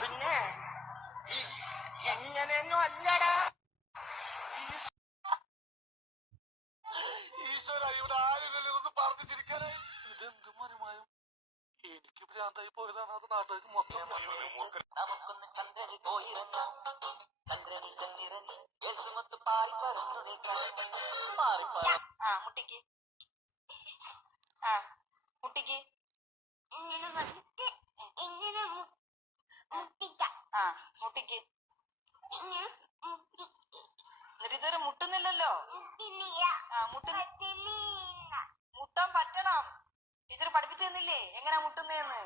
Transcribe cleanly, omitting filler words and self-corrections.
പിന്നെ ഇങ്ങനെയൊന്നും അല്ലടാ. ഈശ്വര, ഇവിടെ ആരില്ലല്ലോ ഇതൊന്നും പറഞ്ഞു ചിരിക്കാനായി. ഇതെന്ത് മറിമായും. എനിക്ക് ഭ്രാന്തായി പോയതാണ്. അത് നാട്ടുകാർക്ക് മൊത്തം. നമുക്കൊന്ന് ചന്ദ്രനിൽ പോയിറങ്ങാം. ചന്ദ്രനിൽ ചെന്നിറങ്ങി യേശുമൊത്ത് പാറി പറന്നു നിൽക്കാം. മുട്ടിക്ക് മുട്ടിക്ക് മുട്ടിക്ക്. എന്നിട്ട് ഇതുവരെ മുട്ടുന്നില്ലല്ലോ. മുട്ടാൻ പറ്റണം. ടീച്ചർ പഠിപ്പിച്ചു തന്നില്ലേ എങ്ങനെയാ മുട്ടുന്നതെന്ന്?